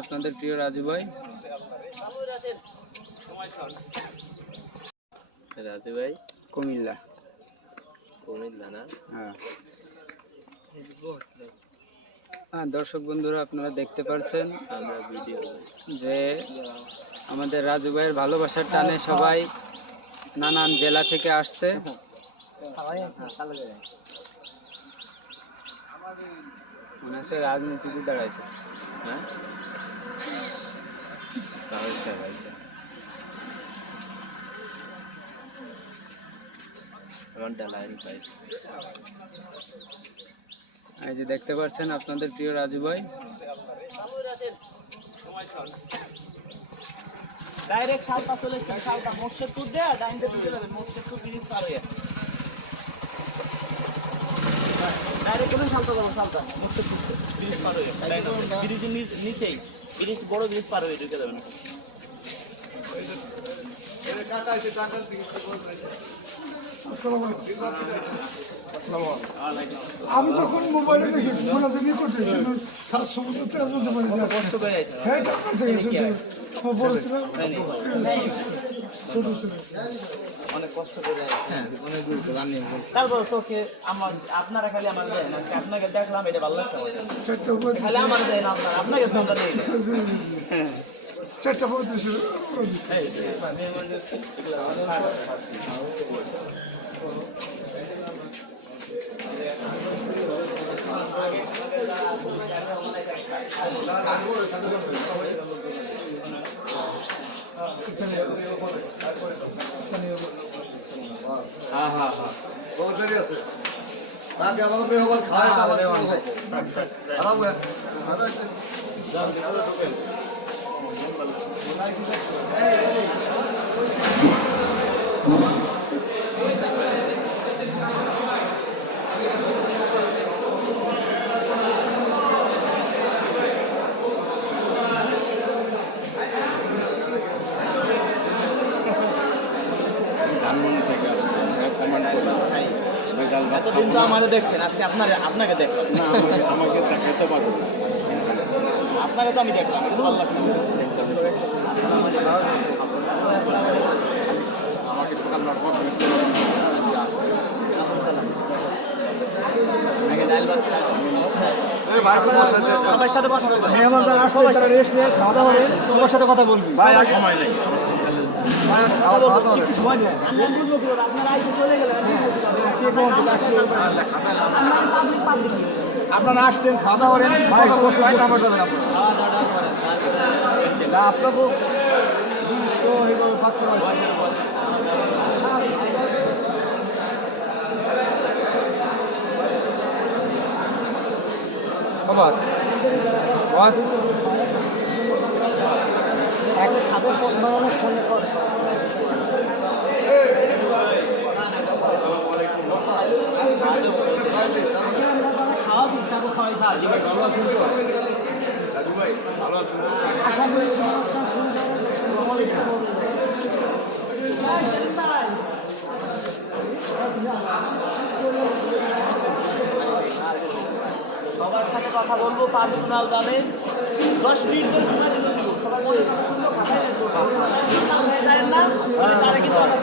আপনাদের প্রিয় রাজু ভাই? রাজু ভাই? কুমিল্লা। কুমিল্লা না? হ্যাঁ। হ্যাঁ দর্শক বন্ধুরা আপনারা দেখতে পারছেন আমরা ভিডিও যে আমাদের রাজু ভাইয়ের ভালোবাসার টানে সবাই নানান জেলা থেকে আসছে। রাজনীতিতে দাঁড়াইছে। হ্যাঁ? এই যে দেখতে পাচ্ছেন আপনাদের প্রিয় রাজু ভাই। ডাইরেক্ট শালটা চলে এসছে শালটা মোর্শেদপুর দিয়ে, ডাইন দিয়ে ঢুকে যাবে মোর্শেদপুর ব্রিজ পার হয়ে। ডাইরেক্ট কোন শালটা যাব শালটা মোর্শেদপুর ব্রিজ পার হয়ে ব্রিজের নিচেই। ব্রিজ বড় ব্রিজ পার হয়ে ঢুকে না। আমি যখন মোবাইলে দেখি মোনাজানি করতে বছর তেরো বছর মানে কষ্ট গেছে। হ্যাঁ আপনার বড় ছিল ছোট ছিল অনেক কষ্ট করে যাইছে তারপর তোকে আমার আপনারা খালি আমার দেন আজকে আপনাকে দেখলাম এটা ভালো লাগছে খালি আমার দেন আপনার আপনাকে ফোনটা দিই চারটা পঁয়ত্রিশ ছিল হ্যাঁ হ্যাঁ হ্যাঁ কর্মচারী আছে তাকে আমাকে মেহমান খায় তা আমাকে খারাপ হয়ে ধানমন্ডি এতদিন তো আমাদের দেখছেন আজকে আপনারে আপনাকে দেখলাম। না আমাকে আমাকে দেখাতে পারব আপনাকে তো আমি দেখলাম আমাকে দে। সবার সাথে কথা বলবি। ভাই সময় নেই। আপনারা আসছেন খাওয়া দাওয়া করেন আপনারা দুইশো এইভাবে পাঁচশো বস। বস। খাওয়া দিন, তারপর খাওয়াই খা, জি ভাই, ভালো আছেন তো? আশা করি অনুষ্ঠান শুরু সবার সাথে কথা বলব পার্সোনাল দামে দশ মিনিট সময় তারা কিন্তু আমরা